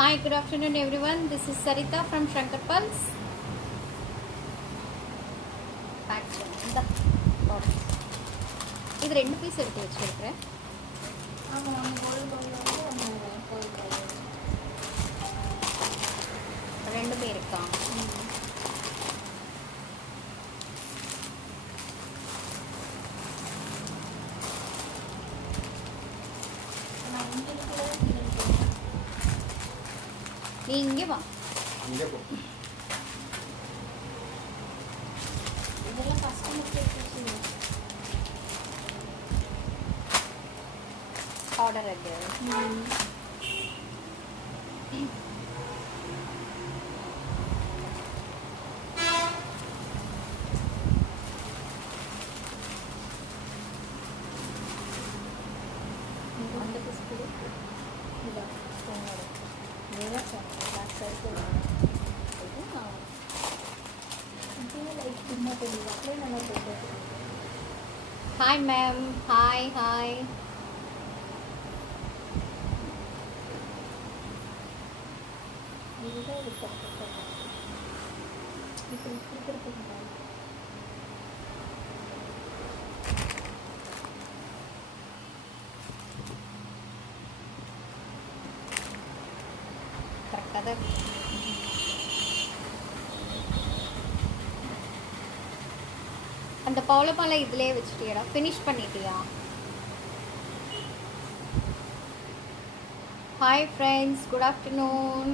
Hi, good afternoon everyone. This is Sarita from Shankar Pulse. இந்த இது ரெண்டு piece எடுத்து வச்சிருக்கிறேன். ரெண்டுமே இருக்கா? நீ இங்கே வா. இதெல்லாம் கஸ்டமர் ஆர்டர் அது அந்த பீஸ் கூட இல்லை நேராக back side Hi ma'am. Hi. கரெக்டாக அந்த பவளப்பாலை இதிலே வச்சுட்டியடா, ஃபினிஷ் பண்ணிட்டியா? Hi friends, good afternoon.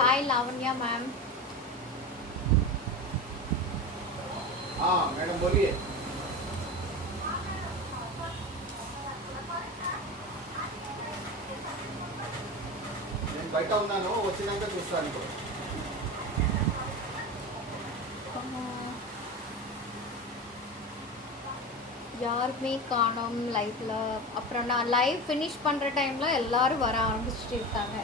Hi Lavanya ma'am. हाँ मैडम बोलिए. నేను బయట ఉన్నాను, వచ్చినాక చూస్తాను. யாருமே காணோம் லைவ்ல. அப்புறம் நான் லைவ் ஃபினிஷ் பண்ணுற டைமில் எல்லாரும் வர ஆரம்பிச்சுட்டு இருக்காங்க.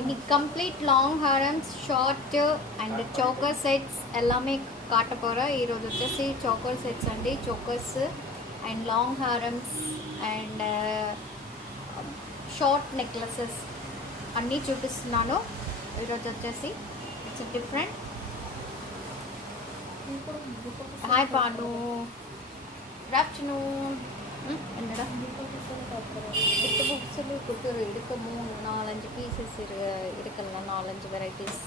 இன்னைக்கு கம்ப்ளீட் லாங் ஹாரம்ஸ், ஷார்ட்டு அண்ட் சோக்கர் செட்ஸ் எல்லாமே காட்ட போகிறேன். ఈరోజు వచ్చేసి చోకర్ సెట్స్ అండి, చోకర్స్ అండ్ లాంగ్ హారమ్స్ అండ్ షార్ట్ నెక్లెసెస్ అన్నీ చూపిస్తున్నాను. ఈరోజు వచ్చేసి it's different. Hi Panu, good afternoon. என்னடா புக்கு புக்ஸில் கொடுக்குற எடுக்க 3-4-5 பீசஸ் இருக்கலாம், 4-5 varieties.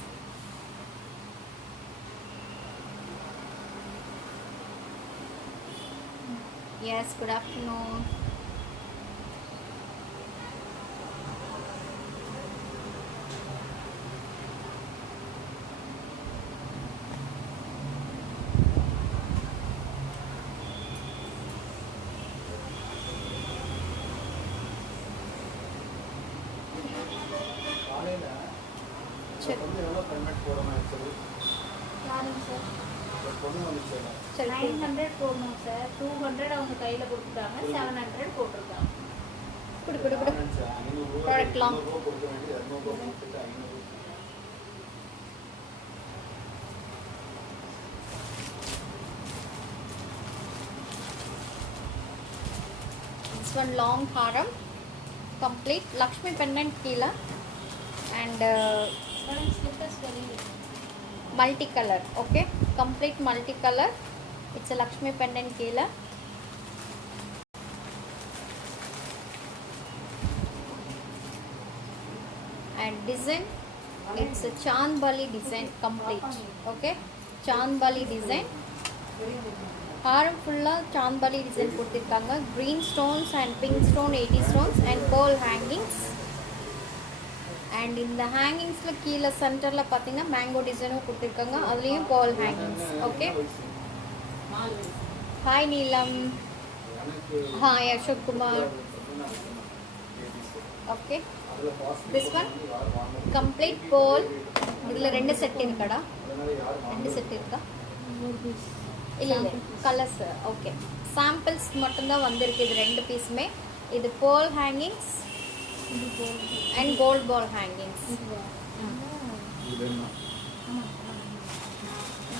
Yes, good afternoon. Sir 900 போடணும் சார். 200 அவங்க கையில் கொடுத்துட்டாங்க, 700 போட்டிருக்காங்க. கொடு product long. This one long haram, complete Lakshmi pendant கீழே and multicolor. Okay, complete multicolor. It's a Lakshmi pendant kila and design. It's a Chandbali design complete. Okay, Chandbali design. Haram fulla Chandbali design கொடுத்திருக்காங்க. Green stones and pink stone 80 stones and pearl hangings. And இந்த ஹேங்கிங்ஸில் கீழே சென்டரில் பார்த்தீங்கன்னா mango டிசைனும் கொடுத்துருக்காங்க, அதுலேயும் பால் hangings. Okay, hi நீலம். Hi Ashok Kumar. Okay, this one complete pearl இதில் 2 செட் இருக்காடா? 2 செட் இருக்கா? இல்லை இல்லை, கலர்ஸ் ஓகே. சாம்பிள்ஸ் மட்டும்தான் வந்திருக்கு இது 2 பீஸுமே. இது pearl hangings and gold ball hangings.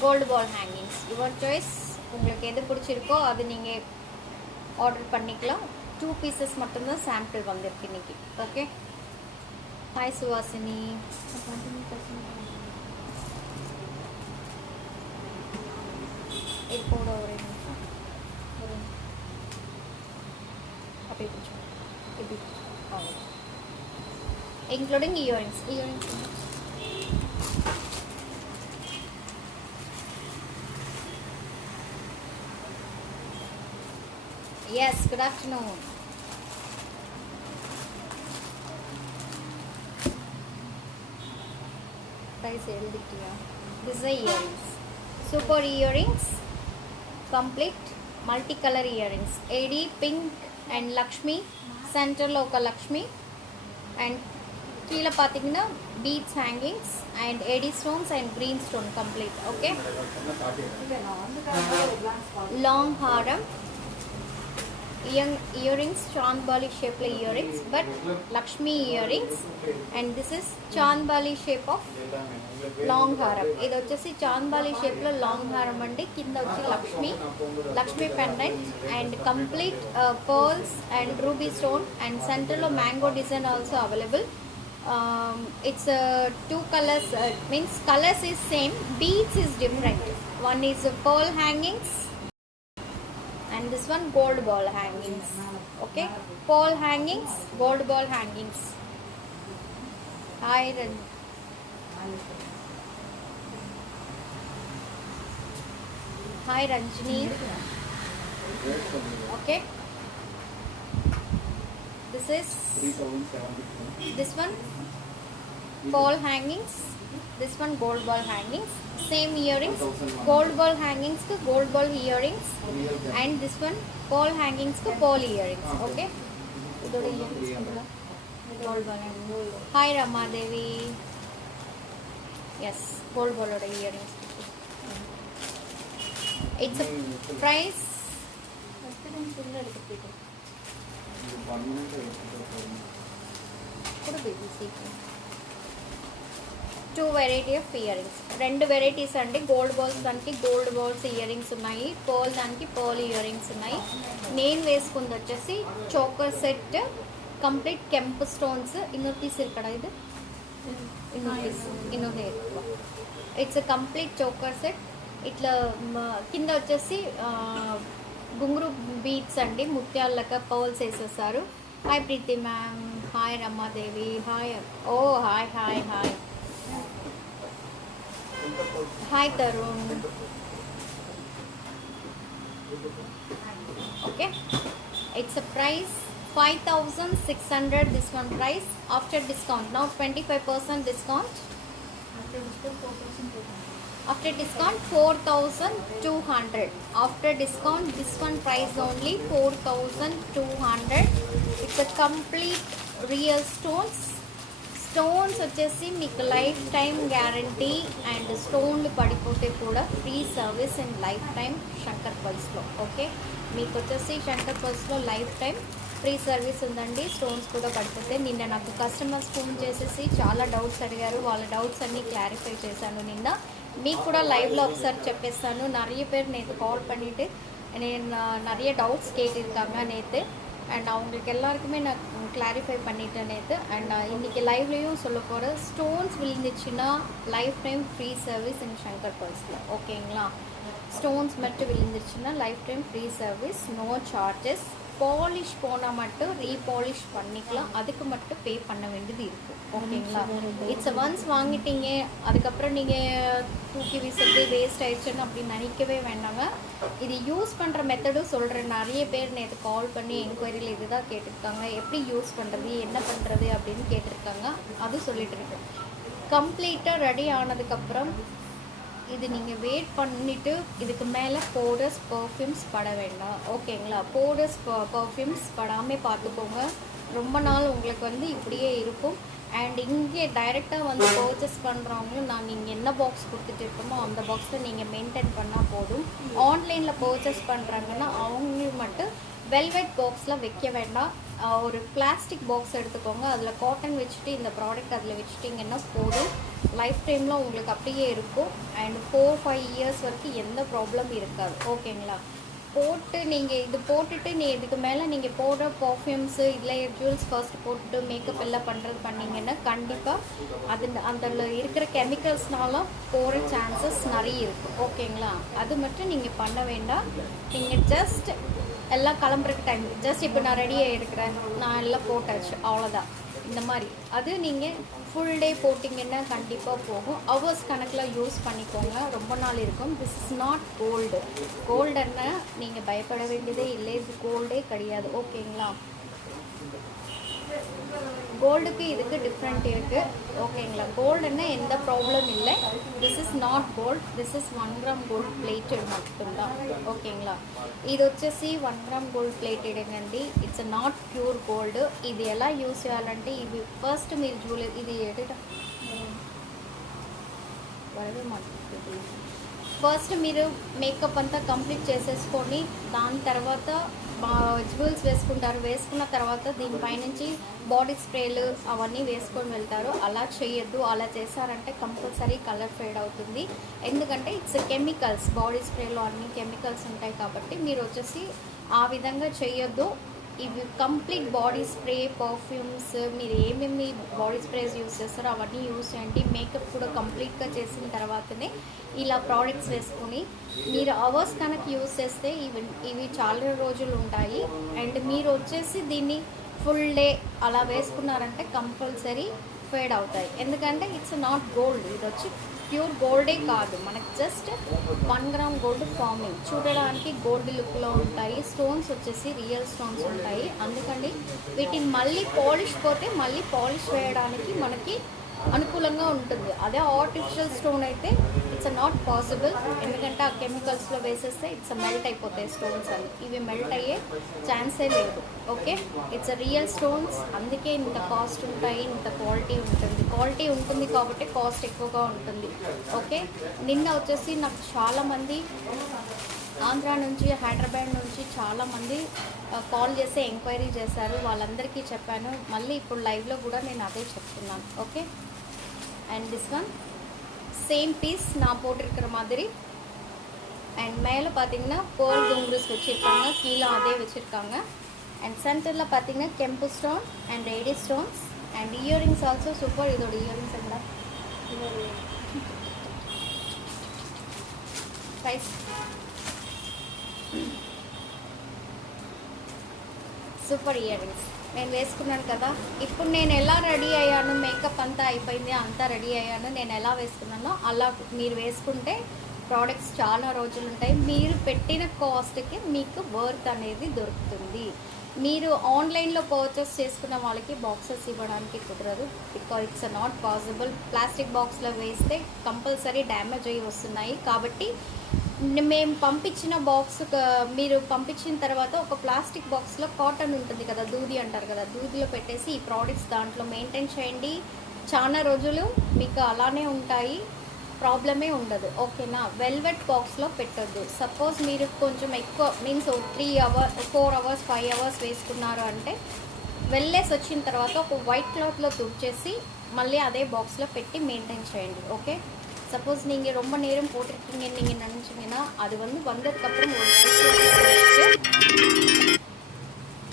Gold ball hangings your choice. உங்களுக்கு எது பிடிச்சிருக்கோ அது நீங்கள் ஆர்டர் பண்ணிக்கலாம். 2 பீசஸ் மட்டும்தான் சாம்பிள் வந்திருக்கு இன்னைக்கு. Okay, hi Suvasini. இப்போட ஒரே நிமிஷம் அப்படியே பிடிச்சோம். இப்படி அவ்வளோ including earrings. Yes, good afternoon. Price எழுதிட்டியா? This is earrings. Super earrings, complete multicolor earrings. AD pink and Lakshmi, center local Lakshmi, and கீழே பார்த்தீங்கன்னா beads hangings and AD stones and green stone complete. Okay, long haram earrings, Chandbali shaped earrings, but Lakshmi earrings, and this is Chandbali shape of long haram. ఇది వచ్చేసి Chandbali shape లో long haram అండి. కింద వచ్చి Lakshmi pendant and complete pearls and ruby stone, and center లో mango design also available. It's 2 colors, means colors is same, beads is different. One is pearl hangings and this one gold ball hangings. Okay, pearl hangings, gold ball hangings. Hi Ranjini. Okay, this is this one pearl hangings, this one gold ball hangings, same earrings, gold ball hangings to gold ball earrings, and this one pearl hangings to pearl earrings. Okay, idoda earrings kudala gold ball hanging. Hi Rama Devi. Yes, gold ball oda earrings. It's a price kudu baby seeking. 2 variety of earrings, 2 varieties అండి. Gold balls దానికి gold balls earrings ఉన్నాయి, pearl దానికి pearl earrings ఉన్నాయి. నేను వేసుకుంది వచ్చేసి choker set complete kemp stones. ಇನ್ನೊಂದು piece ಇರ್ಕಡ ಇದು ಇನ್ನೊಂದು ಇತ್ತು. It's complete choker set. ఇట్లా కింద వచ్చేసి గుంగురు బీట్స్ అండి, ముత్యాలక పర్ల్స్ వేసేసారు. Hi Preethi ma'am, hi Ramadevi, hi. Oh hi hi hi. Hi Tarun. Okay, it's a price 5,600. This one price after discount. Now 25% discount. After discount 4,200. After discount this one price only 4,200. It's a complete real stones వచ్చేసి మీకు lifetime guarantee, and స్టోన్లు పడిపోతే కూడా free service and lifetime Shankar పల్స్లో. Okay, మీకు వచ్చేసి శంకర్ పల్స్లో lifetime free service ఉందండి. స్టోన్స్ కూడా పడిపోతే నిన్న నాకు కస్టమర్స్ ఫోన్ చేసేసి చాలా డౌట్స్ అడిగారు. వాళ్ళ డౌట్స్ అన్నీ క్లారిఫై చేశాను నిన్న. మీకు కూడా లైవ్లో ఒకసారి చెప్పేస్తాను. நிறைய பேர் நேற்று கால் பண்ணிவிட்டு நிறைய டவுட்ஸ் கேட்டிருக்காங்க நேற்று, அண்ட் அவங்களுக்கு எல்லாருக்குமே நான் கிளாரிஃபை பண்ணிட்டேன் நேற்று. அண்ட் இன்றைக்கி லைவ்லேயும் சொல்ல போகிற ஸ்டோன்ஸ் விழுந்துச்சுன்னா lifetime free service in Shankar பல்ஸில். ஓகேங்களா, ஸ்டோன்ஸ் மட்டும் விழுந்துருச்சுன்னா lifetime free service, no charges. Polish போனால் மட்டும் ரீபாலிஷ் பண்ணிக்கலாம், அதுக்கு மட்டும் பே பண்ண வேண்டியது இருக்கும். ஓகேங்களா, இட்ஸ் ஒன்ஸ் வாங்கிட்டீங்க அதுக்கப்புறம் நீங்கள் தூக்கி வீசுறது வேஸ்ட் ஆயிடுச்சுன்னு அப்படின்னு நினைக்கவே வேண்டாங்க. இது யூஸ் பண்ணுற மெத்தடும் சொல்கிறேன். நிறைய பேர் நேற்று கால் பண்ணி என்கொயரியில் இது தான் கேட்டிருக்காங்க, எப்படி யூஸ் பண்ணுறது என்ன பண்ணுறது அப்படின்னு கேட்டிருக்காங்க. அதுவும் சொல்லிட்டு இருக்கேன். கம்ப்ளீட்டாக ரெடி ஆனதுக்கப்புறம் இது நீங்கள் வெயிட் பண்ணிவிட்டு இதுக்கு மேலே பவுடர்ஸ் பர்ஃப்யூம்ஸ் பட வேண்டாம். ஓகேங்களா, பவுடர்ஸ் பர்ஃப்யூம்ஸ் படாமல் பார்த்துக்கோங்க. ரொம்ப நாள் உங்களுக்கு வந்து இப்படியே இருக்கும். அண்ட் இங்கே டைரெக்டாக வந்து பர்ச்சேஸ் பண்ணுறவங்களும் நாங்கள் இங்கே என்ன பாக்ஸ் கொடுத்துட்டு இருக்கோமோ அந்த பாக்ஸில் நீங்கள் மெயின்டைன் பண்ணால் போதும். ஆன்லைனில் பர்ச்சேஸ் பண்ணுறாங்கன்னா அவங்களுக்கு மட்டும் வெல்வெட் பாக்ஸில் வைக்க வேண்டாம். ஒரு பிளாஸ்டிக் பாக்ஸ் எடுத்துக்கோங்க, அதில் காட்டன் வச்சுட்டு இந்த ப்ராடக்ட் அதில் வச்சுட்டிங்கன்னா போதும். லைஃப் டைமில் உங்களுக்கு அப்படியே இருக்கும். அண்ட் 4-5 இயர்ஸ் வரைக்கும் எந்த ப்ராப்ளம் இருக்காது. ஓகேங்களா? போட்டு நீங்கள் இது போட்டுட்டு இதுக்கு மேலே நீங்கள் போடுற பர்ஃப்யூம்ஸு இல்லை ஜுவல்ஸ் ஃபர்ஸ்ட் போட்டு மேக்கப் எல்லாம் பண்ணுறது பண்ணிங்கன்னா கண்டிப்பாக அதில் இருக்கிற கெமிக்கல்ஸ்னால போகிற சான்சஸ் நிறைய இருக்குது. ஓகேங்களா? அது மட்டும் நீங்கள் பண்ண வேண்டாம். நீங்கள் ஜஸ்ட் எல்லாம் கிளம்புறக்கு டைம் ஜஸ்ட் இப்போ நான் ரெடியாக இருக்கிறேன், நான் எல்லாம் போட்டாச்சு, அவ்வளோதான். இந்த மாதிரி அது நீங்கள் ஃபுல் டே போட்டிங்கன்னா கண்டிப்பாக போகும். ஹவர்ஸ் கணக்கில் யூஸ் பண்ணிக்கோங்க, ரொம்ப நாள் இருக்கும். This is not gold. கோல்டுன்னா நீங்கள் பயப்பட வேண்டியதே இல்லை, இது கோல்டே கிடையாது. ஓகேங்களா? கோல்டுக்கு இதுக்கு டிஃப்ரெண்ட் இருக்குது. ஓகேங்களா? கோல்டுன்னா எந்த ப்ராப்ளம் இல்லை. This is not gold, this is 1 gram gold plated மட்டும்தான். ఓకేங்களா? ఇది వచ్చేసి 1 గ్రామ్ గోల్డ్ ప్లేటెడ్ అండి. It's not pure gold. ఇది ఎలా యూస్ చేయాలంటే ఇవి ఫస్ట్ మీరు జ్యువెలరీ ఇది ఫస్ట్ మీరు మేకప్ అంతా కంప్లీట్ చేసేసుకొని దాని తర్వాత జ్యువెల్స్ వేసుకుంటారు. వేసుకున్న తర్వాత దీనిపైనుంచి బాడీ స్ప్రేలు అవన్నీ వేసుకొని వెళ్తారు. అలా చేయొద్దు. అలా చేశారంటే కంపల్సరీ కలర్ ఫేడ్ అవుతుంది. ఎందుకంటే ఇట్స్ కెమికల్స్, బాడీ స్ప్రేలో అన్ని కెమికల్స్ ఉంటాయి కాబట్టి మీరు వచ్చేసి ఆ విధంగా చేయొద్దు. ఇవి కంప్లీట్ బాడీ స్ప్రే, పర్ఫ్యూమ్స్, మీరు ఏమేమి బాడీ స్ప్రేస్ యూస్ చేస్తారో అవన్నీ యూస్ చేయండి. మేకప్ కూడా కంప్లీట్గా చేసిన తర్వాతనే ఇలా ప్రోడక్ట్స్ వేసుకొని మీరు అవర్స్ కనుక యూస్ చేస్తే ఇవి చాలా రోజులు ఉంటాయి. అండ్ మీరు వచ్చేసి దీన్ని ఫుల్ డే అలా వేసుకున్నారంటే కంపల్సరీ ఫేడ్ అవుతాయి. ఎందుకంటే ఇట్స్ నాట్ గోల్డ్, ఇది వచ్చి ప్యూర్ గోల్డే కాదు, మనకి జస్ట్ 1 గ్రామ్ గోల్డ్ ఫార్మింగ్. చూడడానికి గోల్డ్ లుక్లో ఉంటాయి. స్టోన్స్ వచ్చేసి రియల్ స్టోన్స్ ఉంటాయి. అందుకని వీటిని మళ్ళీ పాలిష్ పోతే మళ్ళీ పాలిష్ వేయడానికి మనకి అనుకూలంగా ఉంటుంది. అదే ఆర్టిఫిషియల్ స్టోన్ అయితే ఇట్స్ నాట్ పాసిబుల్. ఎందుకంటే ఆ కెమికల్స్లో వేసేస్తే ఇట్స్ మెల్ట్ అయిపోతాయి స్టోన్స్ అని. ఇవి మెల్ట్ అయ్యే ఛాన్సే లేదు. ఓకే, ఇట్స్ రియల్ స్టోన్స్, అందుకే ఇంత కాస్ట్ ఉంటాయి, ఇంత క్వాలిటీ ఉంటుంది. క్వాలిటీ ఉంటుంది కాబట్టి కాస్ట్ ఎక్కువగా ఉంటుంది. ఓకే, నిన్న వచ్చేసి నాకు చాలామంది ఆంధ్రా నుంచి, హైదరాబాద్ నుంచి చాలామంది కాల్ చేసి ఎంక్వైరీ చేశారు. వాళ్ళందరికీ చెప్పాను. మళ్ళీ ఇప్పుడు లైవ్లో కూడా నేను అదే చెప్తున్నాను. Okay, and this one same piece நான் போட்டிருக்கிற மாதிரி. அண்ட் மேலே பார்த்தீங்கன்னா பேர்ல் குங்குருஸ் வச்சுருக்காங்க, கீழே அதே வச்சுருக்காங்க. அண்ட் சென்டரில் பார்த்தீங்கன்னா கெம்பு ஸ்டோன் அண்ட் ரேடி stones and earrings also super. இதோட இயரிங்ஸ் என்ன ప్రైస్? సూపర్ ఇయర్ రింగ్స్ నేను వేసుకున్నాను కదా. ఇప్పుడు నేను ఎలా రెడీ అయ్యాను, మేకప్ అంతా అయిపోయింది, అంతా రెడీ అయ్యాను, నేను ఎలా వేసుకున్నానో అలా మీరు వేసుకుంటే ప్రోడక్ట్స్ చాలా రోజులు ఉంటాయి. మీరు పెట్టిన కాస్ట్కి మీకు వర్త్ అనేది దొరుకుతుంది. మీరు ఆన్లైన్లో పర్చేస్ చేసుకున్న వాళ్ళకి బాక్సెస్ ఇవ్వడానికి కుదరదు. Because it's not possible. Plastic బాక్స్లో వేస్తే కంపల్సరీ డ్యామేజ్ అయ్యి వస్తున్నాయి. కాబట్టి మేము పంపించిన బాక్స్ మీరు పంపించిన తర్వాత ఒక ప్లాస్టిక్ బాక్స్లో కాటన్ ఉంటుంది కదా, దూది అంటారు కదా, దూదిలో పెట్టేసి ఈ ప్రోడక్ట్స్ దాంట్లో మెయింటైన్ చేయండి. చాలా రోజులు మీకు అలానే ఉంటాయి, ప్రాబ్లమే ఉండదు. ఓకేనా? వెల్వెట్ బాక్స్లో పెట్టొద్దు. సపోజ్ మీరు కొంచెం ఎక్కువ మీన్స్ 3 అవర్స్ 4 అవర్స్ 5 అవర్స్ వేసుకున్నారు అంటే వెళ్ళేసి వచ్చిన తర్వాత ఒక వైట్ క్లాత్లో తుడిచేసి మళ్ళీ అదే బాక్స్లో పెట్టి మెయింటైన్ చేయండి. ఓకే, சப்போஸ் நீங்கள் ரொம்ப நேரம் போட்டிருக்கீங்கன்னு நீங்கள் நினச்சிங்கன்னா அது வந்து வந்ததுக்கப்புறம்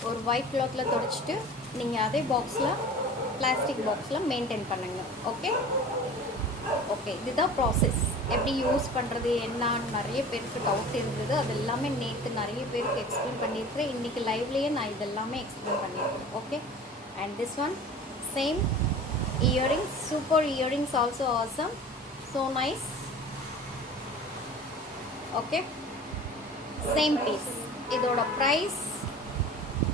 ஒரு ஒயிட் கிளாத்தில் துடைச்சிட்டு நீங்கள் அதே பாக்ஸில் பிளாஸ்டிக் பாக்ஸில் மெயின்டைன் பண்ணுங்கள். ஓகே ஓகே, இதுதான் ப்ராசஸ். எப்படி யூஸ் பண்ணுறது என்னன்னு நிறைய பேருக்கு டவுட் இருந்தது. அது எல்லாமே நேற்று நிறைய பேருக்கு எக்ஸ்பிளைன் பண்ணியிருக்கிறேன். இன்றைக்கி லைவ்லேயே நான் இதெல்லாமே எக்ஸ்பிளைன் பண்ணியிருக்கேன். Okay, and this one same earrings, super earrings also awesome. So nice. Okay, same piece. இதோட price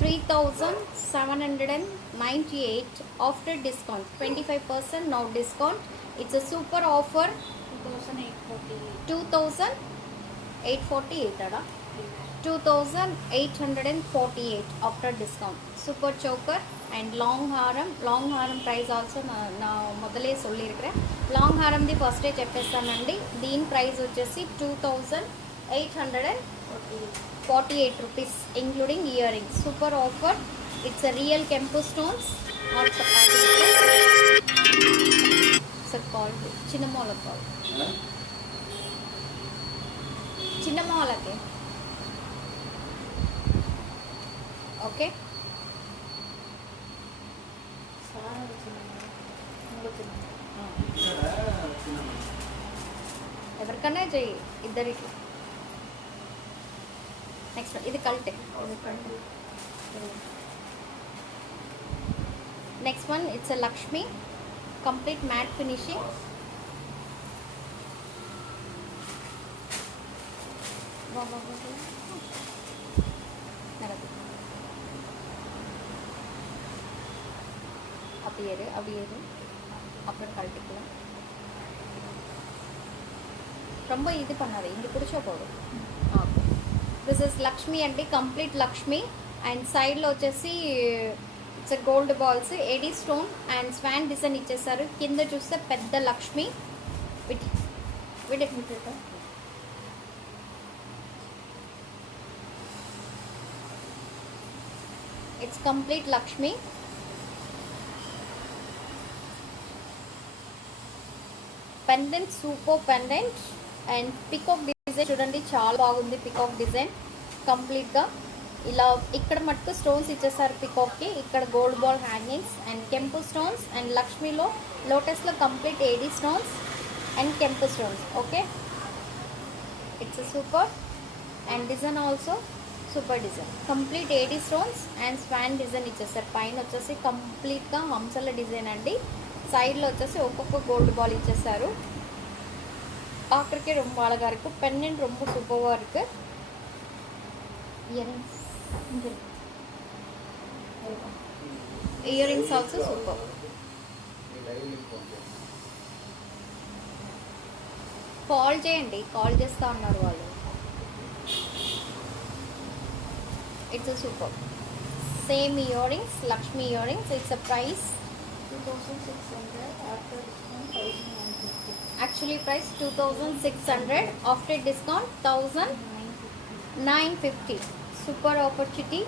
3798 after discount, 25% now discount. It's a super offer. 2848. 2848 ada 2848 after discount. Super choker and long haram. Long haram price also నా మొదలే சொல்லியிருக்கிறேன். Long హారంది ఫస్టే చెప్పేస్తానండి. దీని price వచ్చేసి 2848 rupees including earrings. Super offer. It's a real kempu stones not chapati. Sir call చిన్నమోల call చిన్నమోలకి okay. Sir వచ్చింది ఎవరికన్నా చెయ్యి ఇద్దరికి. నెక్స్ట్ ఇది కల్టే. Next one it's a Lakshmi complete matte finishing. அப்படியே அப்புறம் கழட்டிக்கலாம். ரொம்ப இது பண்ணாது, இங்கே பிடிச்சா போதும். ఓకే. దిస్ ఇస్ లక్ష్మి అండి, కంప్లీట్ లక్ష్మి. అండ్ సైడ్లో వచ్చేసి it's gold balls, AD stone and swan design ఇచ్చేసారు. కింద చూస్తే పెద్ద Lakshmi with it's complete Lakshmi. Pendant super pendant and peacock design చూడండి, చాలా బాగుంది. పికాక్ డిజైన్ కంప్లీట్గా ఇలా ఇక్కడ మట్టుకు స్టోన్స్ ఇచ్చేసారు పికాక్కి. ఇక్కడ gold ball hangings and kempu stones and లక్ష్మిలో లోటస్లో complete AD stones and kempu stones. Okay, it's super and design also super design. Complete AD stones and swan design ఇచ్చేసారు. పైన వచ్చేసి కంప్లీట్గా హంసల డిజైన్ అండి. సైడ్లో వచ్చేసి ఒక్కొక్క గోల్డ్ బాల్ ఇచ్చేసారు. பார்க்குறக்கே ரொம்ப அழகாக இருக்குது. பெண்டன்ட் ரொம்ப சூப்பராக இருக்குது. Earrings also super. కాల్ చేయండి, కాల్ చేస్తూ ఉన్నారు వాళ్ళు. It's super. Same earrings, Lakshmi earrings. It's a price 2600 after discount 1950. Actually price 2600, after discount 1950. Super opportunity.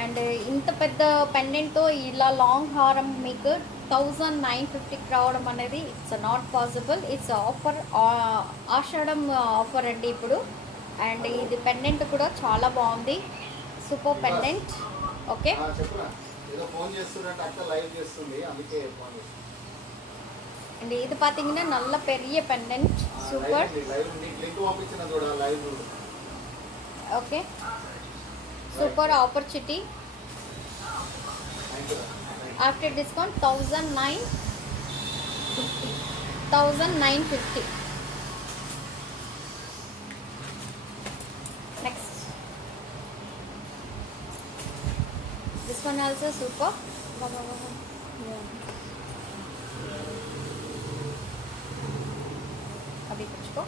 And ఇంత పెద్ద పెండెంట్తో ఇలా లాంగ్ హారం మీకు 1950కి రావడం అనేది it's not possible. It's offer, Ashadam offer అండి ఇప్పుడు. అండ్ ఇది పెండెంట్ కూడా చాలా బాగుంది, సూపర్ పెండెంట్. ఓకే, ஏதோ ஃபோன் చేస్తున్నట్టు అక్క లైవ్ చేస్తుంది, అందుకే ఫోన్ చేస్తుంది. అండ్ ఇది பார்த்தீங்கன்னா நல்ல பெரிய பெண்டன்ட், సూపర్. లైవ్ లింక్ పంపించిన చూడ, లైవ్ చూడు. Okay, super opportunity. After discount 1950. Next this one also super. अभी कुछ को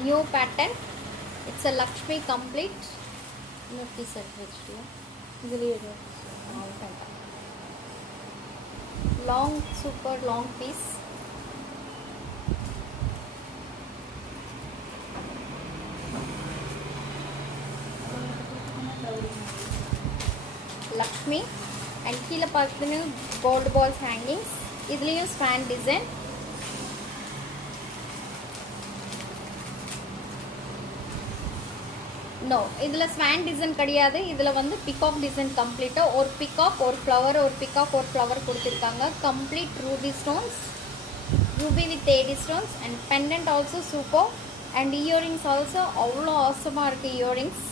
new pattern. It's a Lakshmi complete. नोटी service long, super long piece. Lakshmi and कीला पार्टन गोल्ड बॉल्स हैंगिंग्स. இதுலேயும் ஸ்பான் டிசைன். நோ, இதில் ஸ்வான் டிசைன் கிடையாது. இதில் வந்து பிகாக் டிசைன் கம்ப்ளீட்டாக ஒரு பிகாக், ஒரு ஃப்ளவர், ஒரு பிகாக், ஒரு ஃப்ளவர் கொடுத்துருக்காங்க. Complete ruby stones, ruby with AD stones and pendant also super. And earrings also அவ்வளோ அவசரமாக இருக்குது earrings.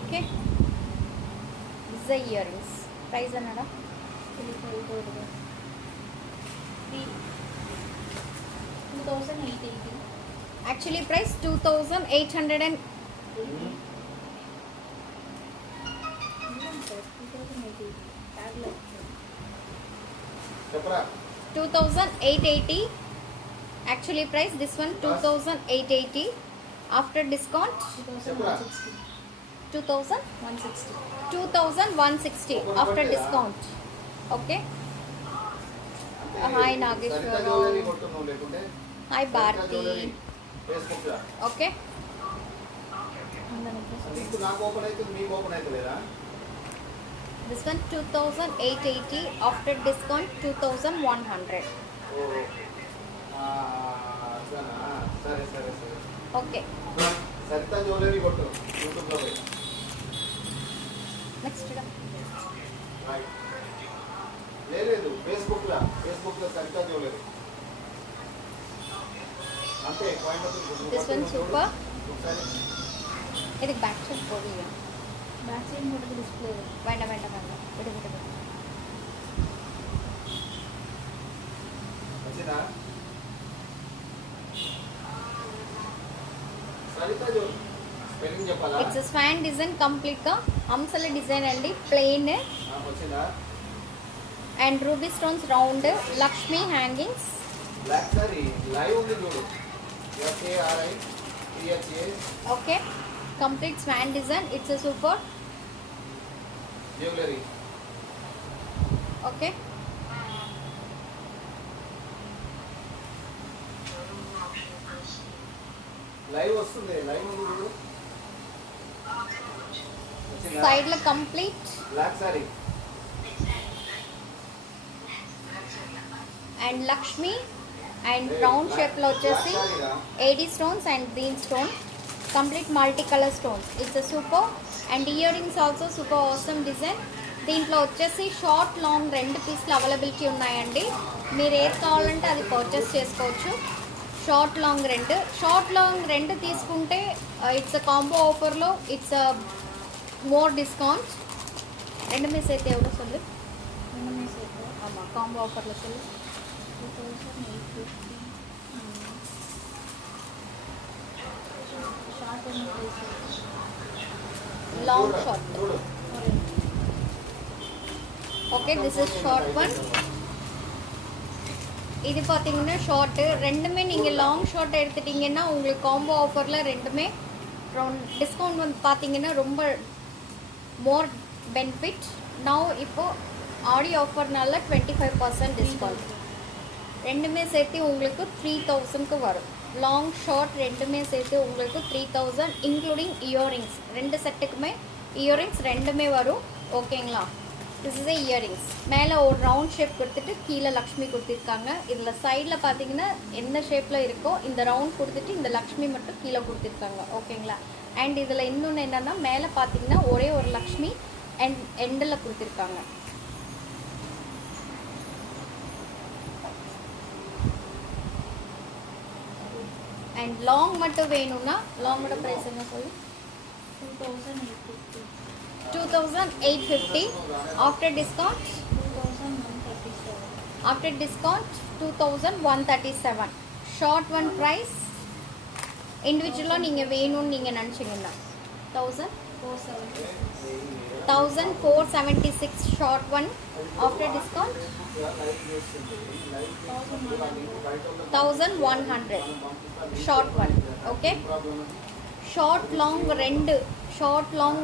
Okay, is the earrings. Price అన్నాడా? 2880. యాక్చువల్లీ ప్రైస్ 2800 and చెప్పరా 2880. Actually price this one 2880. After discount 2000 160. 2160 after discount. Okay. Hi Saritha Nageshwara. Jewellery కొట్టున్నావు లేకుంటే Hi Saritha Bharti. Jewellery Facebook లో Okay. నీకు నాకు ఓపెన్ అవుతుంది మీకు ఓపెన్ అవుతలేదా This one 2880 after discount 2100. Oh అట్లానా సరే సరే సరే Okay. సరిత జ్యువెలరీ కొట్టు యూట్యూబ్ లో పోయి Next item. రైట్ లేదు ఫేస్బుక్ లో సరిత జ్యువెలరీ అంతే కోయంబత్తూర్ This one super. ఒకసారి ఇది బ్యాక్ సైడ్ పోడియా. Back side model display. వేండ విడు. వచ్చిందా సరిత జ్యువెలరీ స్పెల్లింగ్ చెప్పాలా It's a swan design complete గా హంసల డిజైన్ అండి plain వచ్చిందా and ruby stones round Lakshmi hangings. Black sari live ఉంది చూడు FARI THA Okay. Complete swan design. It's a super. Jewellery Okay. Live వస్తుంది లైవ్ ఉంది చూడు వచ్చిందా Side లో complete black sari and Lakshmi and round shape లో వచ్చేసి AD stones and green stone. Complete multicolor stones. It's a super and earrings also super awesome design. దీంట్లో వచ్చేసి short long రెండు పీస్లు అవైలబిలిటీ ఉన్నాయండి. మీరు ఏది కావాలంటే అది పర్చేస్ చేసుకోవచ్చు. షార్ట్ లాంగ్ రెండు తీసుకుంటే ఇట్స్ అ కాంబో ఆఫర్లో ఇట్స్ అ మోర్ డిస్కౌంట్. ரெண்டுமே சேர்த்து எவ்வளோ சொல்லு? ரெண்டுமே சேர்த்து ஆமாம் காம்போ ஆஃபரில் சொல்லு. 2850. ஷார்ட் என்ன ப்ரைஸ்? Long short. చూడు okay this is short one. இது பார்த்தீங்கன்னா ஷார்ட்டு ரெண்டுமே நீங்கள் லாங் ஷார்ட் எடுத்துட்டிங்கன்னா உங்களுக்கு காம்போ ஆஃபரில் ரெண்டுமே டிஸ்கவுண்ட் வந்து பார்த்தீங்கன்னா ரொம்ப மோர் பெனிஃபிட். நவ் இப்போது ஆடி ஆஃபர்னால 25% டிஸ்கவுண்ட். ரெண்டுமே சேர்த்து உங்களுக்கு 3000க்கு வரும். லாங் ஷார்ட் ரெண்டுமே சேர்த்து உங்களுக்கு 3000 இன்க்ளூடிங் இயரிங்ஸ். ரெண்டு செட்டுக்குமே இயரிங்ஸ் ரெண்டுமே வரும். ஓகேங்களா? This is a earrings. மேலே ஒரு ரவுண்ட் ஷேப் கொடுத்துட்டு கீழே லக்ஷ்மி கொடுத்துருக்காங்க. இதில் சைடில் பார்த்தீங்கன்னா எந்த ஷேப்பில் இருக்கோ இந்த ரவுண்ட் கொடுத்துட்டு இந்த லக்ஷ்மி மட்டும் கீழே கொடுத்துருக்காங்க. ஓகேங்களா? அண்ட் இதில் இன்னொன்று என்னென்னா மேலே பார்த்தீங்கன்னா ஒரே ஒரு லக்ஷ்மி அண்ட் எண்டில் கொடுத்துருக்காங்க. அண்ட் லாங் மட்டும் வேணும்னா லாங்கோட ப்ரைஸ் என்ன சொல்லு? 2850. 2850 after discount. 2137. After discount 2137. Short one price இண்டிவிஜுவலாக நீங்கள் வேணும்னு நீங்கள் நினச்சிங்கன்னா 1476 short one. After discount 1100 short one. Okay. Short long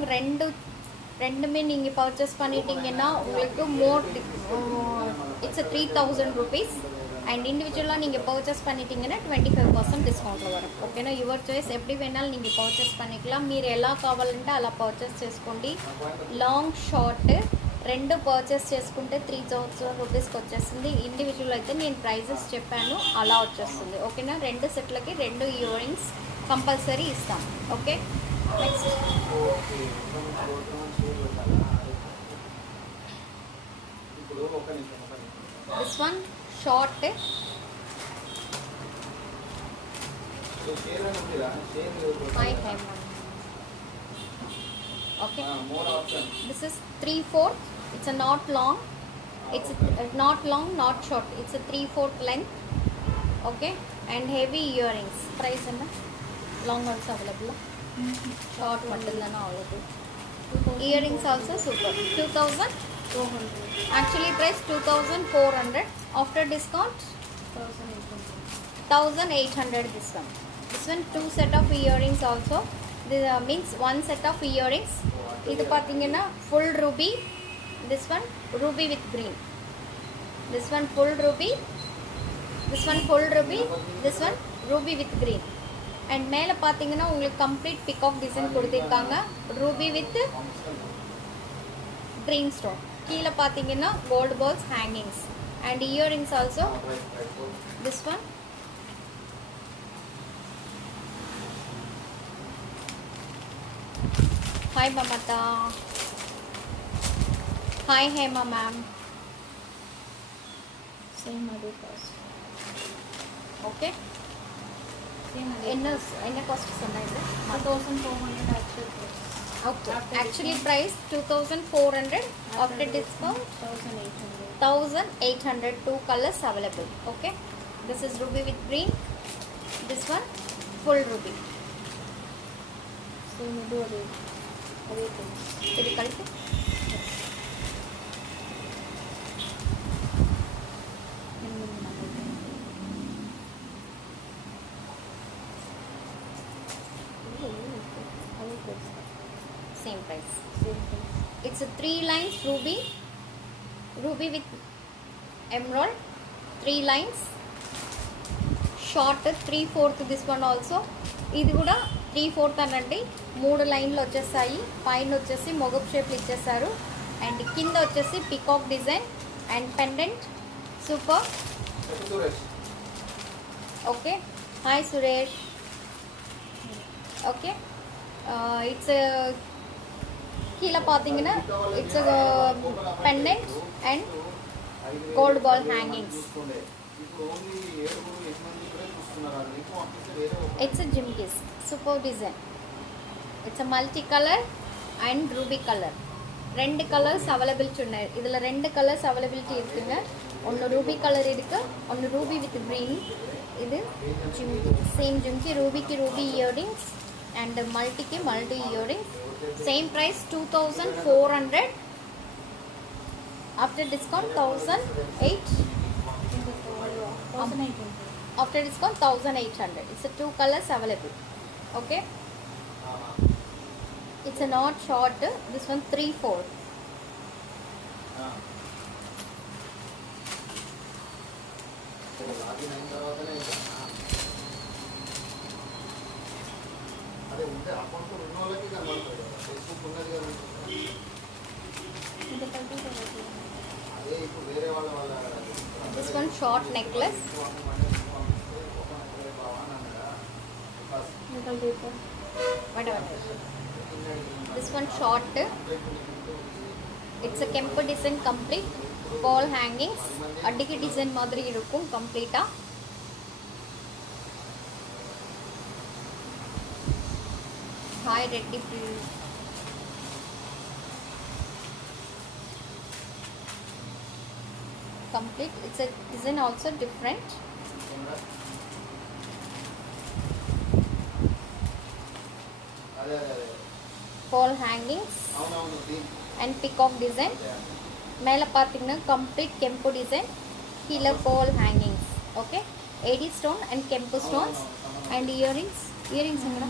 ரெண்டுமே நீங்கள் பர்ச்சேஸ் பண்ணிட்டீங்கன்னா உங்களுக்கு மோர் இட்ஸ் 3000 rupees. அண்ட் இண்டிவிஜுவலாக நீங்கள் பர்ச்சேஸ் பண்ணிட்டீங்கன்னா 25% டிஸ்கౌంట్లో వరం. ఓకేనా? Your choice. ఎప్పుడు వేణాలు நீங்கள் పర్చేస్ பண்ணிக்கலாம். మీరు ఎలా కావాలంటే అలా పర్చేస్ చేసుకోండి. లాంగ్ షార్ట్ రెండు పర్చేస్ చేసుకుంటే 3000 రూపీస్కి వచ్చేస్తుంది. ఇండివిజువల్ అయితే నేను ప్రైజెస్ చెప్పాను అలా వచ్చేస్తుంది. ఓకేనా? రెండు సెట్లకి రెండు ఇయరింగ్స్ కంపల్సరీ ఇస్తాం. ఓకే. నెక్స్ట్ ఇప్పుడు ఒక నిమిషం దిస్ వన్ షార్ట్. షేర్ అని ఉందిరా share high time. Okay. More option This is 3/4. It's a not long. It's not long, not short. It's a 3/4 length. Okay. And heavy earrings. Price enna? Long also available. Short mattum dana available. Earrings also super. 2000 400. Actually price 2400. After discount 1800. 1800 this one. This one 2 set of earrings also. This means 1 set of earrings. இது பாத்தீங்கன்னா full ruby. This one ruby with green. This one full ruby. This one full ruby. This one ruby with green. And மேல பாத்தீங்கன்னா உங்களுக்கு complete peacock design கொடுத்திருக்காங்க. Ruby with green stone. கீழ பாத்தீங்கன்னா gold balls hangings. And earrings also. This one. Hi Mamata. Hi Hema ma'am. Same other cost. Okay. Same other என்ன cost சொன்னாங்க? 2400 after price. Okay. After Actually discount. price 2400. After discount 1800. 1800. 2 colors available. Okay. This is ruby with green. This one full ruby. Same ಇದು ಅದೇ price. ಇದು ಕಳಿಸಿ. Same price. Same price. It's a 3 lines ruby. Ruby with emerald. 3 lines. Short 3/4 this one also. ఇది కూడా 3/4 అనండి. 3 లైన్లు వచ్చేసాయి. పైన వచ్చేసి మొగప్ షేప్లు ఇచ్చేసారు. అండ్ కింద వచ్చేసి peacock design and pendant super. Okay. Hi Suresh. Okay. It's கீழே பார்த்தீங்கன்னா it's pendant and gold ball hangings. It's a jimkis. Super design. It's a multi-color and ruby color. 2 colors available ఉన్నాయి. இதுல 2 colors availability இருக்குங்க. ஒன்னு ruby color இருக்கு, ஒன்னு ruby with green. இது jimki. Same jimki, ruby ki ruby earrings and multi ki multi earrings. Same price 2400. After discount 1800. After discount 1800. It's a 2 colors available. Okay. It's a not short. This one 3/4. అదే ఉంటే account ఉన్న వాళ్ళకి కనబడుతుంది కదా, Facebook ఉన్నది కదా. అదే ఇప్పుడు వేరే వాళ్ళ This one short necklace. Whatever. This one short. It's a kempo design complete. Ball hangings. அடிக்கு டிசைன் மாதிரி இருக்கும் கம்ப்ளீட்டா. Hi Reddy please. Complete. It's a design also different. అదే అదే అదే Ball hangings అవునవును దీని and peacock design. மேலே பார்த்தீங்கன்னா complete kempo design. கீழே ball hangings. Okay. AD stone and kempo stones and earrings. Earrings எங்கடா?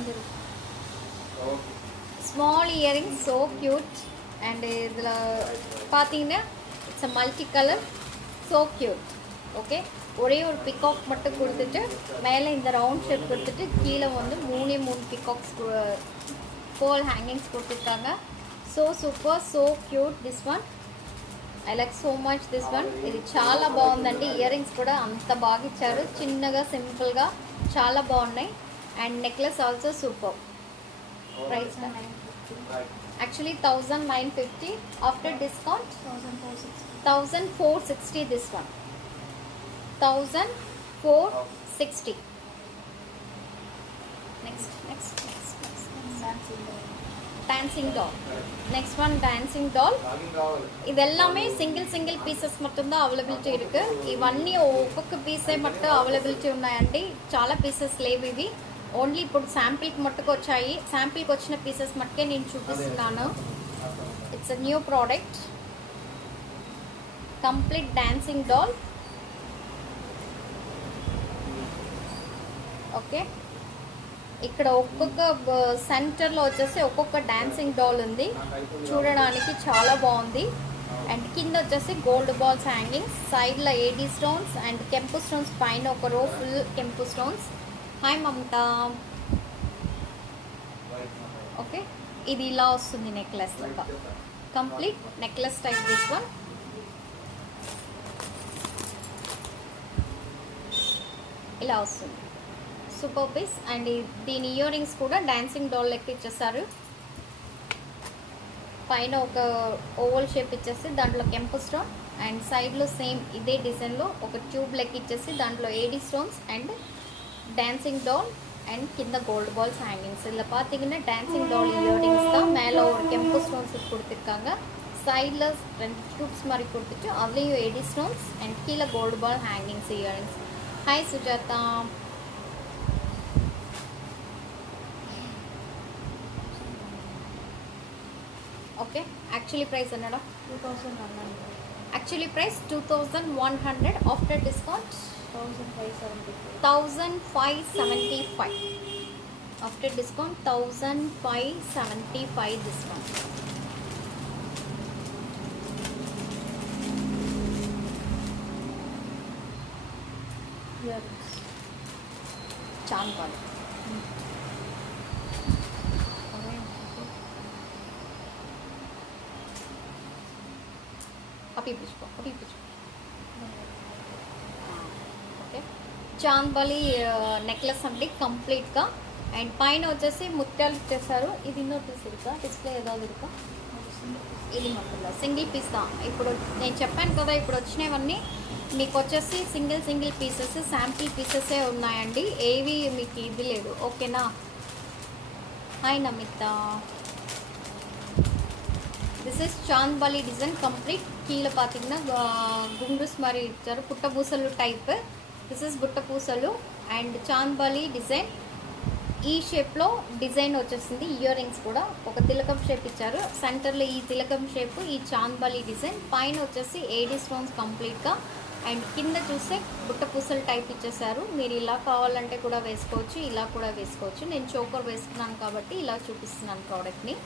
Okay Small earrings, so cute. And இதில் பார்த்தீங்கன்னா it's a multi color, so cute. Okay. ஒரே ஒரு பிகாக் மட்டும் கொடுத்துட்டு மேலே இந்த ரவுண்ட் ஷேப் கொடுத்துட்டு கீழே வந்து 3 பிகாக்ஸ் போல் ஹேங்கிங்ஸ் கொடுத்துருக்காங்க. So super, so cute this one. I like so much this one. ఇది చాలా బాగుందండి. ఇయర్ రింగ్స్ కూడా అంత బాగా ఇచ్చారు, చిన్నగా సింపుల్గా చాలా బాగున్నాయి. And necklace also super. Price actually 1950. After discount 1460 this one. 1460. Next dancing doll. Next one dancing doll. இது எல்லாமே சிங்கிள் పీసెస్ மட்டும்தான் అవైలబిలిటీ ఇருக்கு. ఇవన్నీ ఒక్కొక్క పీసే మట్టు అవైలబిలిటీ ఉన్నాయండి. చాలా పీసెస్ లేవు ఇవి. ఓన్లీ ఇప్పుడు శాంపిల్కి మట్టుకు వచ్చాయి. శాంపిల్కి వచ్చిన పీసెస్ మట్టుకే నేను చూపిస్తున్నాను. It's a new product. Complete dancing doll. Okay, ఇక్కడ ఒక్కొక్క సెంటర్లో వచ్చేసి ఒక్కొక్క డాన్సింగ్ డాల్ ఉంది, చూడడానికి చాలా బాగుంది. అండ్ కింద వచ్చేసి గోల్డ్ బాల్స్ హ్యాంగింగ్స్, సైడ్లో ఏడీ స్టోన్స్ అండ్ కెంపు స్టోన్స్, పైన ఒక రో ఫుల్ కెంపు స్టోన్స్. హాయ్ మమతా. ఓకే, ఇది ఇలా వస్తుంది నెక్లెస్ లాగా, complete necklace type. This one ఇలా వస్తుంది, సూపర్ పీస్. అండ్ దీని ఇయర్ రింగ్స్ కూడా డాన్సింగ్ డాల్ లెక్క ఇచ్చేసారు. పైన ఒక ఓవల్ షేప్ ఇచ్చేసి దాంట్లో కెంపు స్టోన్, అండ్ సైడ్లో సేమ్ ఇదే డిజైన్లో ఒక ట్యూబ్ లెక్క ఇచ్చేసి దాంట్లో AD stones and dancing doll and கிந்த கோல்டு பால்ஸ் ஹேங்கிங்ஸ். இதில் பார்த்தீங்கன்னா டான்சிங் டால் இயரிங்ஸ் தான். மேலே ஒரு கெம்பு ஸ்டோன்ஸ் கொடுத்துருக்காங்க, சைடில் 2 டியூப்ஸ் மாதிரி கொடுத்துட்டு அதுலேயும் எடி ஸ்டோன்ஸ் அண்ட் கீழே gold ball hangings earrings. Hi Sujatha. Okay, actually price என்னடா? 2100. Actually price 2100, after discount 1575. After discount 1575 discount. Yes. चांद वाले अभी पूछो. ఓకే, చాందబాలి నెక్లెస్ అండి కంప్లీట్గా. అండ్ పైన వచ్చేసి ముత్యాలు ఇచ్చేసారు. ఇది ఇంకో పీస్ ఇరుకా, డిస్ప్లే ఏదో ఇరుకా, ఇది మొత్తం సింగిల్ పీస్ దా. ఇప్పుడు నేను చెప్పాను కదా, ఇప్పుడు వచ్చినవన్నీ మీకు వచ్చేసి సింగిల్ పీసెస్, శాంపిల్ పీసెసే ఉన్నాయండి, ఏవి మీకు ఇది లేదు. ఓకేనా? Hi Namitha. This is chandbali design complete. கீழே பார்த்தீங்கன்னா குண்டுஸ் மாதிரி இచ్చారు, పుట్టపూసలు టైప్. దిస్ ఇస్ బుట్టపూసలు అండ్ చాంద్బాలి డిజైన్. ఈ షేప్లో డిజైన్ వచ్చేసింది. ఇయర్ రింగ్స్ కూడా ఒక తిలకం షేప్ ఇచ్చారు, సెంటర్లో ఈ తిలకం షేప్, ఈ చాంద్బాలి డిజైన్. పైన వచ్చేసి ఏడీ స్టోన్స్ కంప్లీట్గా. అండ్ కింద చూస్తే బుట్టపూసలు టైప్ ఇచ్చేసారు. మీరు ఇలా కావాలంటే కూడా వేసుకోవచ్చు, ఇలా కూడా వేసుకోవచ్చు. నేను చోకర్ వేసుకున్నాను కాబట్టి ఇలా చూపిస్తున్నాను ப்ராடக்ட்ని.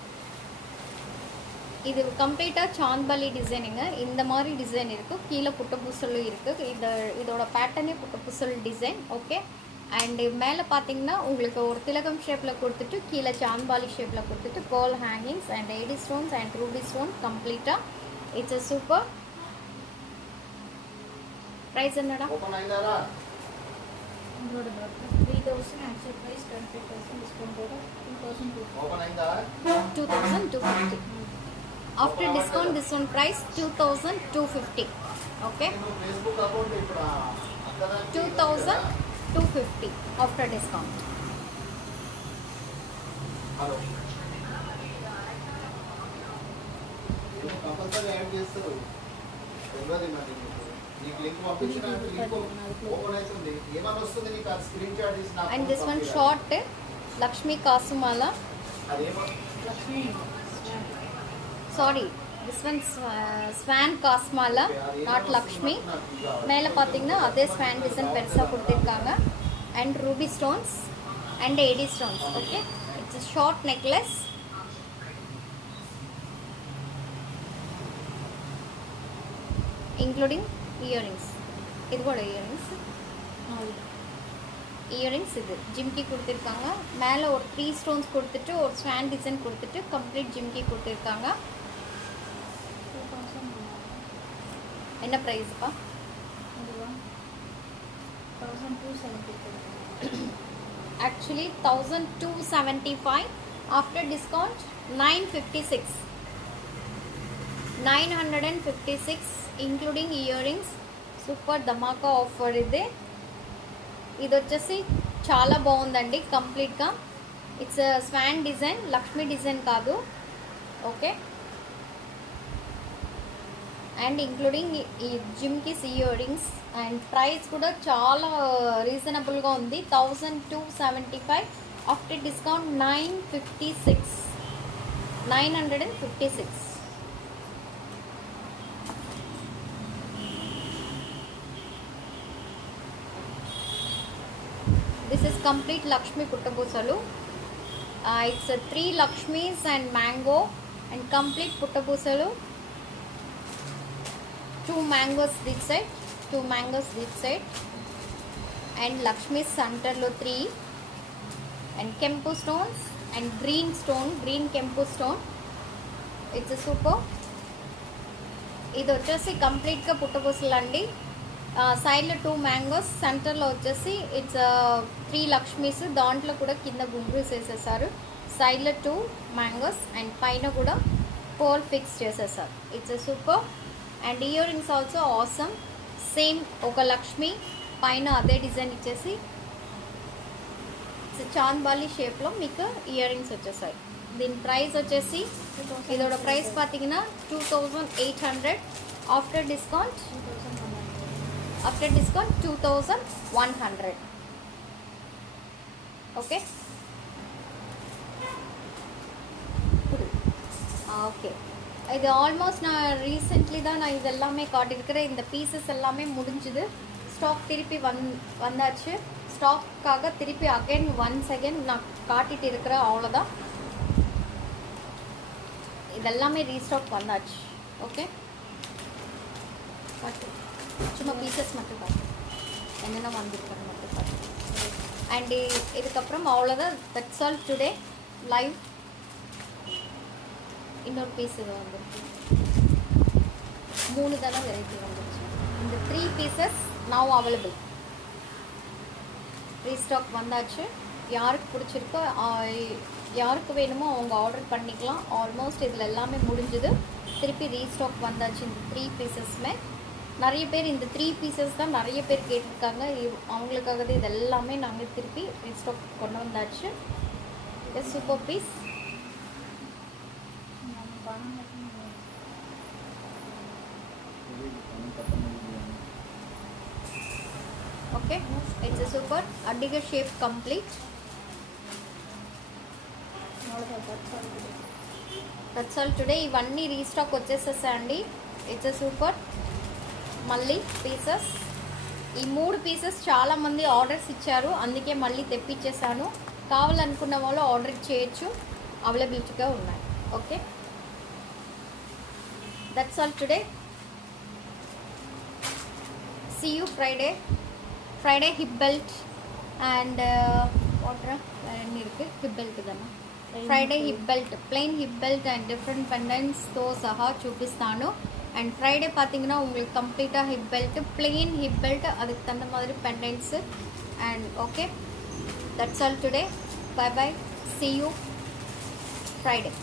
இது கம்ப்ளீட்டாக சாந்த்பாலி டிசைனுங்க. இந்த மாதிரி டிசைன் இருக்குது, கீழே புட்டப்பூசல் இருக்குது. இதோட பேட்டர்னே புட்டப்பூசல் டிசைன். ஓகே, அண்டு மேலே பார்த்தீங்கன்னா உங்களுக்கு ஒரு திலகம் ஷேப்பில் கொடுத்துட்டு கீழே சாந்த்பாலி ஷேப்பில் கொடுத்துட்டு pearl hangings and AD stones and ruby stone கம்ப்ளீட்டாக. It's a super. ப்ரைஸ் என்னடா? ఓపెన్ అయిందారా? 3000 actual price, 25% discount కూడా 2200. ఓపెన్ అయిందా? 2250. After discount this one price 2250. Okay, నువ్వు ఫేస్బుక్ అకౌంట్ ఇప్పుడు అక్కదానికి 2250 after discount. Hello, compulsory add చేస్తారు. తెలియదు మరి నీకు లింక్ పంపించిన లింక్ ఓపెన్ అవుతుంది. ఏమని వస్తుంది నీకు? అది స్క్రీన్ షాట్ తీసి నాకు and this one short Lakshmi kasumala. అదేమో Lakshmi sorry, this one swan kasumala, not Lakshmi. மேலே பார்த்தீங்கன்னா அதே ஸ்வான் டிசைன் பெருசாக கொடுத்துருக்காங்க. And ruby stones and AD stones. Okay, it's short necklace. Including earrings. இது கூட இயரிங்ஸ் இது ஜிம்கி கொடுத்துருக்காங்க. மேலே ஒரு 3 ஸ்டோன்ஸ் கொடுத்துட்டு ஒரு ஸ்வான் டிசைன் கொடுத்துட்டு கம்ப்ளீட் ஜிம்கி கொடுத்துருக்காங்க. என்ன ப்ரைஸ்ப்பா? 1275. Actually 1275. After discount 956. 956 including earrings. Super ధమాకా ఆఫర్ ఇది. ఇది వచ్చేసి చాలా బాగుందండి కంప్లీట్గా. It's swan design, Lakshmi design కాదు. ఓకే, అండ్ ఇంక్లూడింగ్ ఈ జిమ్కిస్ ఇయరింగ్స్. అండ్ ప్రైస్ కూడా చాలా రీజనబుల్గా ఉంది, 1275. After discount 956. 956. This is complete Lakshmi Puttapusalu. It's 3 Lakshmis and mango and complete Puttapusalu. 2 mangoes this side, 2 mangoes this side, and Lakshmi center lo 3, and Kempu stones and green stone, green Kempu stone. It's a super. ఇది వచ్చేసి కంప్లీట్గా పుట్టపూసలు అండి. సైడ్లో 2 mangoes, సెంటర్లో వచ్చేసి it's 3 Lakshmi's, దాంట్లో కూడా కింద గుండ్రూస్ వేసేసారు. సైడ్లో 2 మ్యాంగోస్ అండ్ పైన కూడా పోల్ ఫిక్స్ చేసేసారు. It's super. And ear rings also awesome. Same ఒక లక్ష్మి పైన అదే డిజైన్ ఇచ్చేసి చాంద్బాలి షేప్లో మీకు ఇయర్ రింగ్స్ వచ్చేసాయి. దీని ప్రైస్ వచ్చేసి இதோட ப்ரைஸ் பார்த்தீங்கன்னா 2800. After discount 2100. Okay okay. இது ஆல்மோஸ்ட் நான் ரீசெண்ட்லி தான் நான் இதெல்லாமே காட்டியிருக்கிறேன். இந்த பீசஸ் எல்லாமே முடிஞ்சுது. ஸ்டாக் திருப்பி வந்தாச்சு. ஸ்டாக்காக திருப்பி அகைன் ஒன்ஸ் அகைன் நான் காட்டிட்டு இருக்கிறேன். அவ்வளோதான், இதெல்லாமே ரீஸ்டாக் வந்தாச்சு. ஓகே, காட்டு, சும்மா பீசஸ் மட்டும் காட்டு, என்னென்ன வந்திருக்காங்க மட்டும் காட்டு. அண்ட் இதுக்கப்புறம் அவ்வளோதான். That's all today live. இன்னொரு பீஸ் இது வந்துருக்கு. 3 தானே வெரைட்டி வந்துருச்சு. இந்த 3 பீசஸ் நவ் அவைலபிள். ரீஸ்டாக் வந்தாச்சு. யாருக்கு பிடிச்சிருக்கோ, யாருக்கு வேணுமோ அவங்க ஆர்டர் பண்ணிக்கலாம். ஆல்மோஸ்ட் இதில் எல்லாமே முடிஞ்சுது. திருப்பி ரீஸ்டாக் வந்தாச்சு இந்த 3 பீசஸ்மே. நிறைய பேர் இந்த 3 பீசஸ் தான் நிறைய பேர் கேட்டிருக்காங்க. அவங்களுக்காக தான் இது எல்லாமே நாங்கள் திருப்பி ரீஸ்டாக் கொண்டு வந்தாச்சு. Super piece. Okay, it's super. అడ్డిగా shape complete. That's all today. ఇవన్నీ రీస్టాక్ వచ్చేసేసాయండి. It's super. మళ్ళీ పీసెస్, ఈ 3 పీసెస్ చాలామంది ఆర్డర్స్ ఇచ్చారు, అందుకే మళ్ళీ తెప్పించేసాను. కావాలనుకున్న వాళ్ళు ఆర్డర్ చేయొచ్చు, అవైలబిలిటీగా ఉన్నాయి. Okay, that's all today. See you Friday hip belt and water வேறு இருக்குது. ஹிப் பெல்ட் தானே. Friday hip belt, plain hip belt and different పెండెంట్స్తో సహా చూపిస్తాను. అండ్ ఫ్రైడే பார்த்தீங்கன்னா உங்களுக்கு கம்ப்ளீட்டாக hip belt, plain hip belt, அதுக்கு தகுந்த மாதிரி pendants. And okay, that's all today. Bye bye, see you Friday.